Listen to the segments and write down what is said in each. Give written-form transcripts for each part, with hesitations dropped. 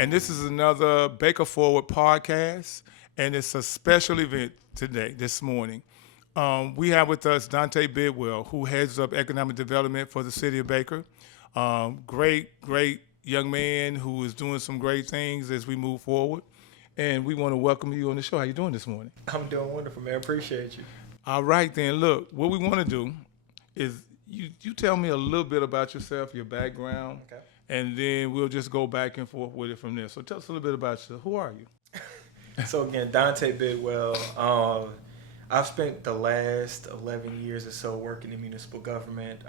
And this is another Baker Forward podcast, and it's a special event today, this morning. We have with us Dante Bidwell, who heads up economic development for the city of Baker. Great young man who is doing some great things as we move forward. And we want to welcome you on the show. How you doing this morning? I'm doing wonderful, man. Appreciate you. All right, then. Look, what we want to do is you tell me a little bit about yourself, your background, Okay. and then we'll just go back and forth with it from there. So tell us a little bit about yourself. Who are you? So again, Dante Bidwell. I've spent the last 11 years or so working in municipal government.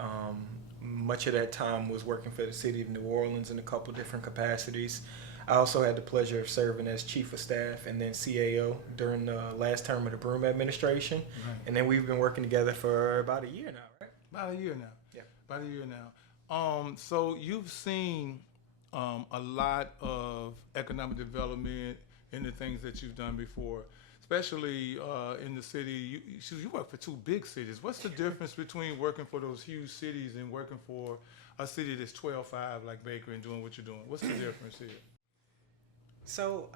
Much of that time was working for the city of New Orleans in a couple different capacities. I also had the pleasure of serving as chief of staff and then CAO during the last term of the Broome administration. Right. And then we've been working together for about a year now, right? About a year now. Yeah. About a year now. So you've seen a lot of economic development in the things that you've done before, especially in the city. You work for two big cities. What's the difference between working for those huge cities and working for a city that's 12-5 like Baker and doing what you're doing? What's the difference here? So,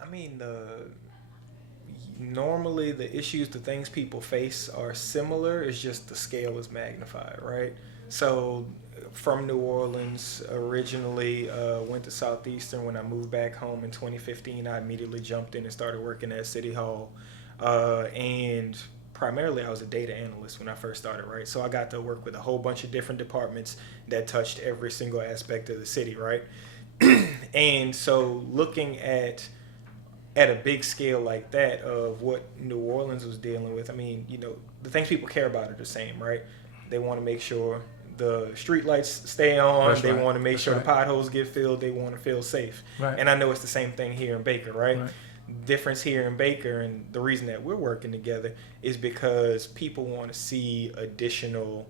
normally the issues, the things people face are similar. It's just the scale is magnified, right? So, from New Orleans, originally went to Southeastern. When I moved back home in 2015, I immediately jumped in and started working at City Hall. And primarily I was a data analyst when I first started, right? So I got to work with a whole bunch of different departments that touched every single aspect of the city, right? And so looking at a big scale like that of what New Orleans was dealing with, the things people care about are the same, right? They want to make sure the street lights stay on. That's they right. want to make That's sure right. the potholes get filled. They want to feel safe. Right. And I know it's the same thing here in Baker, right? Right. Difference here in Baker, and the reason that we're working together is because people want to see additional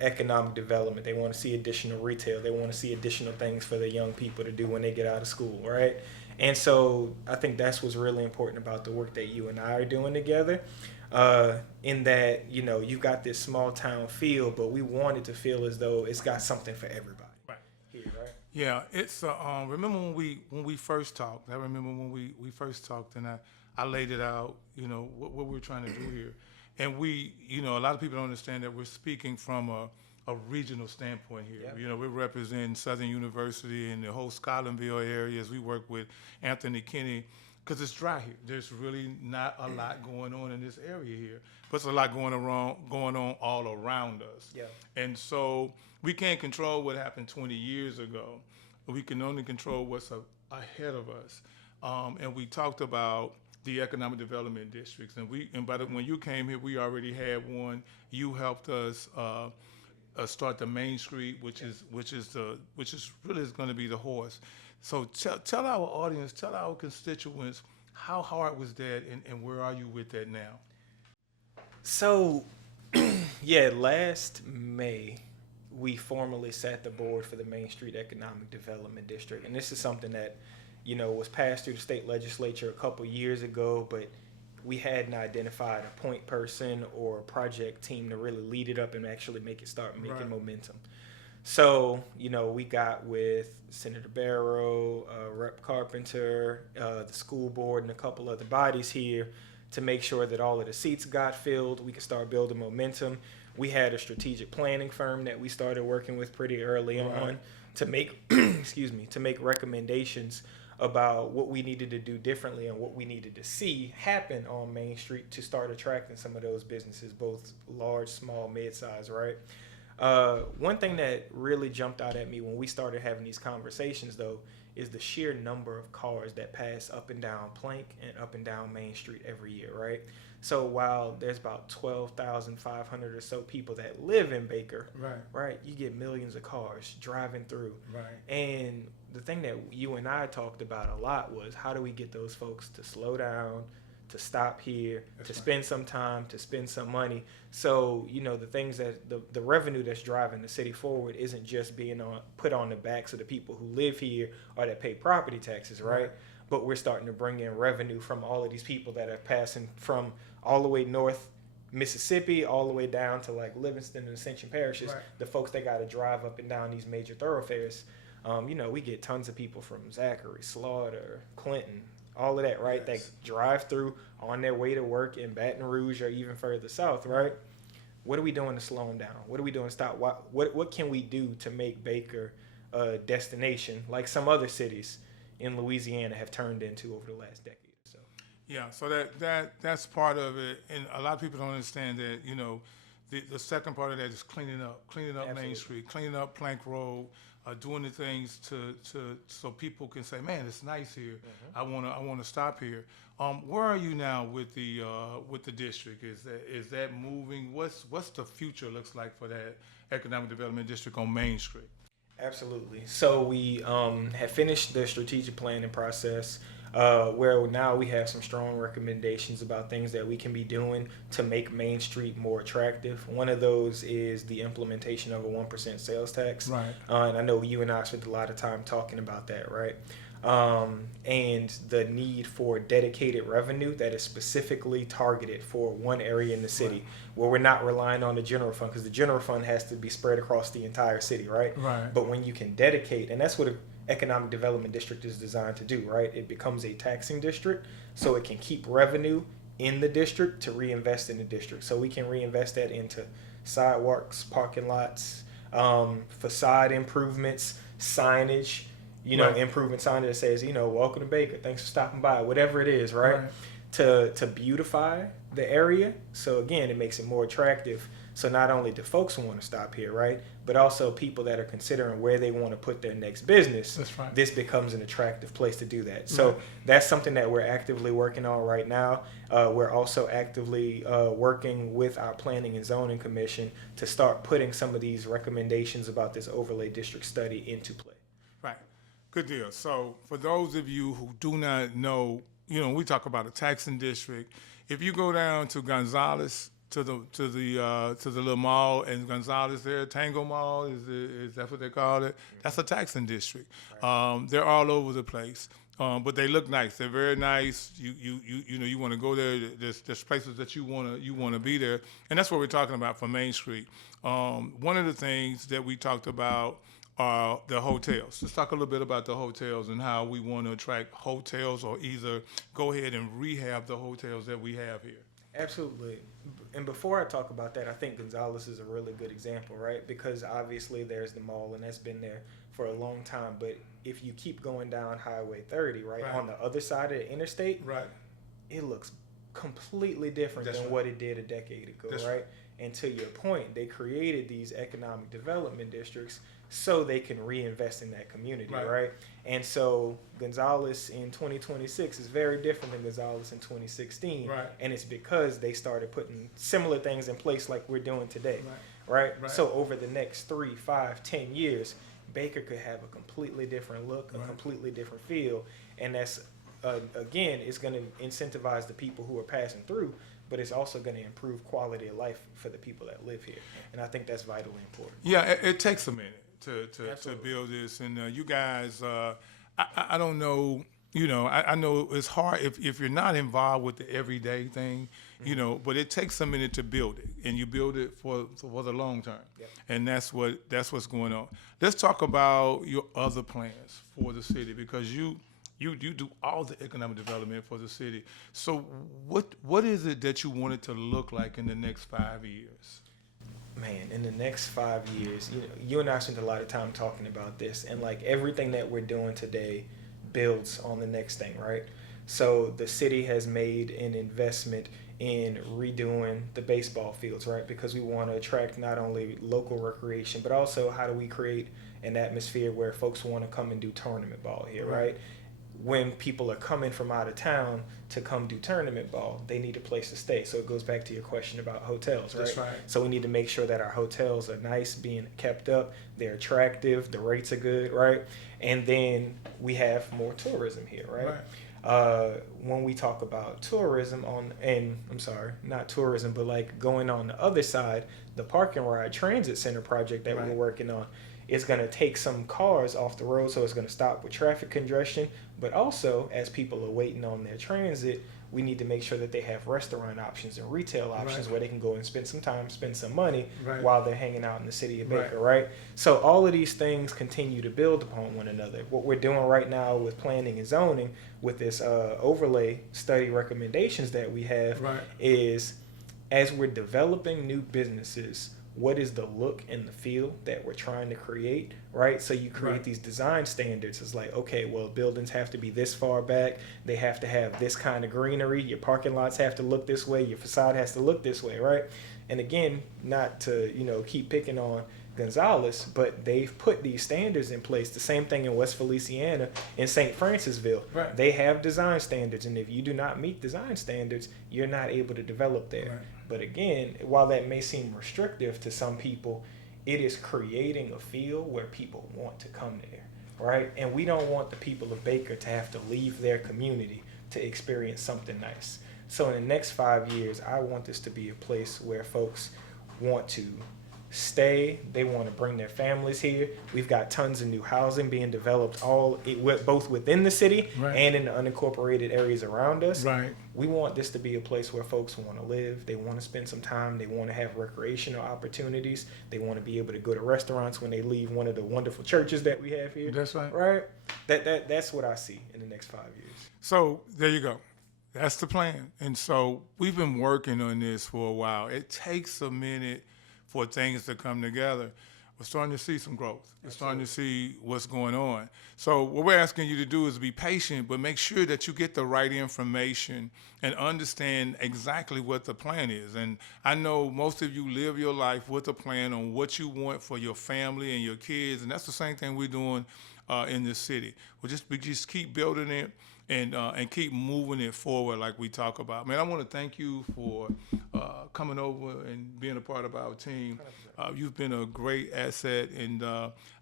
economic development. They want to see additional retail. They want to see additional things for the young people to do when they get out of school, right? And so I think that's what's really important about the work that you and I are doing together. In that, you've got this small town feel, but we want it to feel as though it's got something for everybody. Right. Here, right? Yeah, it's remember when we first talked. I remember when we first talked, and I laid it out. What we're trying to do here, and a lot of people don't understand that we're speaking from a regional standpoint here. Yeah. We're representing Southern University and the whole Scotlandville area as we work with Anthony Kinney, because it's dry here. There's really not a lot going on in this area here, but there's a lot going on all around us. Yeah. And so we can't control what happened 20 years ago. We can only control what's ahead of us. And we talked about the economic development districts, and when you came here, we already had one. You helped us start the Main Street, which is really going to be the horse. So tell our audience, tell our constituents, how hard was that, and where are you with that now? So, last May, we formally set the board for the Main Street Economic Development District. And this is something that, was passed through the state legislature a couple years ago, but we hadn't identified a point person or a project team to really lead it up and actually start making Right. momentum. So, we got with Senator Barrow, Rep. Carpenter, the school board, and a couple other bodies here to make sure that all of the seats got filled. We could start building momentum. We had a strategic planning firm that we started working with pretty early on to make, to make recommendations about what we needed to do differently and what we needed to see happen on Main Street to start attracting some of those businesses, both large, small, mid-size, right? One thing that really jumped out at me when we started having these conversations, though, is the sheer number of cars that pass up and down Plank and up and down Main Street every year, right? So while there's about 12,500 or so people that live in Baker, right, you get millions of cars driving through. Right. And the thing that you and I talked about a lot was how do we get those folks to slow down, to stop here, to spend some time, to spend some money. So, the things that the revenue that's driving the city forward isn't just being put on the backs of the people who live here or that pay property taxes, right? But we're starting to bring in revenue from all of these people that are passing from all the way north Mississippi all the way down to like Livingston and Ascension parishes, the folks that got to drive up and down these major thoroughfares. We get tons of people from Zachary, Slaughter, Clinton, all of that, right? Yes. That drive through on their way to work in Baton Rouge or even further south, right? What are we doing to slow them down? What are we doing to stop? What can we do to make Baker a destination like some other cities in Louisiana have turned into over the last decade or so? Yeah, so that's part of it, and a lot of people don't understand that. The second part of that is cleaning up Absolutely. Main Street, cleaning up Plank Road, doing the things to so people can say, man, it's nice here. I wanna stop here. Where are you now with the district? Is that moving? What's the future looks like for that economic development district on Main Street? Absolutely. So we have finished the strategic planning process, where now we have some strong recommendations about things that we can be doing to make Main Street more attractive. One of those is the implementation of a 1% sales tax. Right. And I know you and I spent a lot of time talking about that, right? And the need for dedicated revenue that is specifically targeted for one area in the city, where we're not relying on the general fund, because the general fund has to be spread across the entire city, right? Right. But when you can dedicate, and that's what an economic development district is designed to do, right? It becomes a taxing district, so it can keep revenue in the district to reinvest in the district. So we can reinvest that into sidewalks, parking lots, facade improvements, signage, Right. improvement sign that says, welcome to Baker, thanks for stopping by, whatever it is, right? To beautify the area. So again, it makes it more attractive. So not only do folks want to stop here, right? But also people that are considering where they want to put their next business. That's right. This becomes an attractive place to do that. So that's something that we're actively working on right now. We're also actively working with our Planning and Zoning Commission to start putting some of these recommendations about this overlay district study into play. Right. Good deal. So for those of you who do not know, we talk about a taxing district. If you go down to Gonzales, to the little mall in Gonzales there, Tango Mall, is that what they call it? That's a taxing district. They're all over the place. But they look nice. They're very nice. You want to go there. There's places that you want to be there, and that's what we're talking about for Main Street. One of the things that we talked about are the hotels. Let's talk a little bit about the hotels and how we want to attract hotels, or either go ahead and rehab the hotels that we have here. Absolutely. And before I talk about that, I think Gonzales is a really good example, right? Because obviously there's the mall, and that's been there for a long time. But if you keep going down Highway 30, right, on the other side of the interstate, it looks completely different than what it did a decade ago, right? And to your point, they created these economic development districts so they can reinvest in that community, right? And so Gonzales in 2026 is very different than Gonzales in 2016. And it's because they started putting similar things in place like we're doing today, right? So over the next 3, 5, 10 years, Baker could have a completely different look, a completely different feel. And that's, again, it's going to incentivize the people who are passing through, but it's also going to improve quality of life for the people that live here. And I think that's vitally important. Yeah, it takes a minute to build this. And you guys, I don't know, I know it's hard if you're not involved with the everyday thing, but it takes a minute to build it, and you build it for the long term. And that's what's going on. Let's talk about your other plans for the city, because you do all the economic development for the city. So what is it that you want it to look like in the next 5 years? Man, in the next 5 years, you and I spent a lot of time talking about this, and like everything that we're doing today builds on the next thing, right? So the city has made an investment in redoing the baseball fields, right? Because we want to attract not only local recreation, but also how do we create an atmosphere where folks want to come and do tournament ball here, right? When people are coming from out of town to come do tournament ball, they need a place to stay. So it goes back to your question about hotels, right? That's right. So we need to make sure that our hotels are nice, being kept up, they're attractive, the rates are good, right? And then we have more tourism here, right? When we talk about tourism not tourism, but like going on the other side, the Park and Ride Transit Center project that we're working on, it's going to take some cars off the road, so it's going to stop with traffic congestion. But also, as people are waiting on their transit, we need to make sure that they have restaurant options and retail options Right. where they can go and spend some time, spend some money Right. while they're hanging out in the city of Right. Baker, right? So all of these things continue to build upon one another. What we're doing right now with planning and zoning, with this overlay study recommendations that we have, Right. is as we're developing new businesses, what is the look and the feel that we're trying to create, right? So you create Right. these design standards. It's like, okay, well, buildings have to be this far back. They have to have this kind of greenery. Your parking lots have to look this way. Your facade has to look this way, right? And again, not to, keep picking on Gonzales, but they've put these standards in place. The same thing in West Feliciana in St. Francisville. Right. They have design standards, and if you do not meet design standards, you're not able to develop there. Right. But again, while that may seem restrictive to some people, it is creating a feel where people want to come there, right? And we don't want the people of Baker to have to leave their community to experience something nice. So in the next 5 years, I want this to be a place where folks want to stay. They want to bring their families here. We've got tons of new housing being developed, both within the city Right. and in the unincorporated areas around us. Right. We want this to be a place where folks want to live. They want to spend some time. They want to have recreational opportunities. They want to be able to go to restaurants when they leave one of the wonderful churches that we have here. That's right. Right? That's what I see in the next 5 years. So there you go. That's the plan. And so we've been working on this for a while. It takes a minute for things to come together. We're starting to see some growth. We're starting to see what's going on. So what we're asking you to do is be patient, but make sure that you get the right information and understand exactly what the plan is. And I know most of you live your life with a plan on what you want for your family and your kids, and that's the same thing we're doing in this city. We just keep building it and keep moving it forward like we talk about. Man, I want to thank you for coming over and being a part of our team. You've been a great asset, and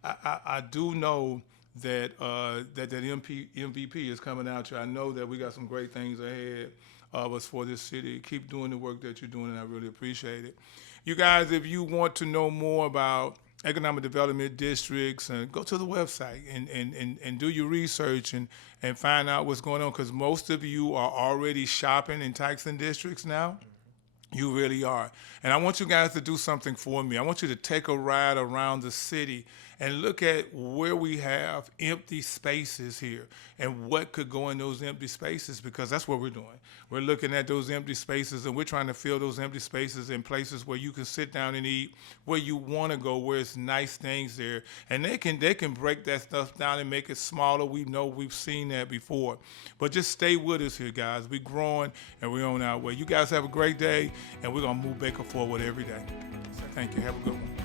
I do know that that MVP is coming out here. I know that we got some great things ahead of us for this city. Keep doing the work that you're doing, and I really appreciate it. You guys, if you want to know more about economic development districts, and go to the website and do your research and find out what's going on, because most of you are already shopping in taxing districts now. You really are. And I want you guys to do something for me. I want you to take a ride around the city and look at where we have empty spaces here and what could go in those empty spaces, because that's what we're doing. We're looking at those empty spaces, and we're trying to fill those empty spaces in places where you can sit down and eat, where you want to go, where it's nice things there. And they can break that stuff down and make it smaller. We know we've seen that before. But just stay with us here, guys. We're growing, and we're on our way. You guys have a great day, and we're going to move Baker forward every day. So thank you. Have a good one.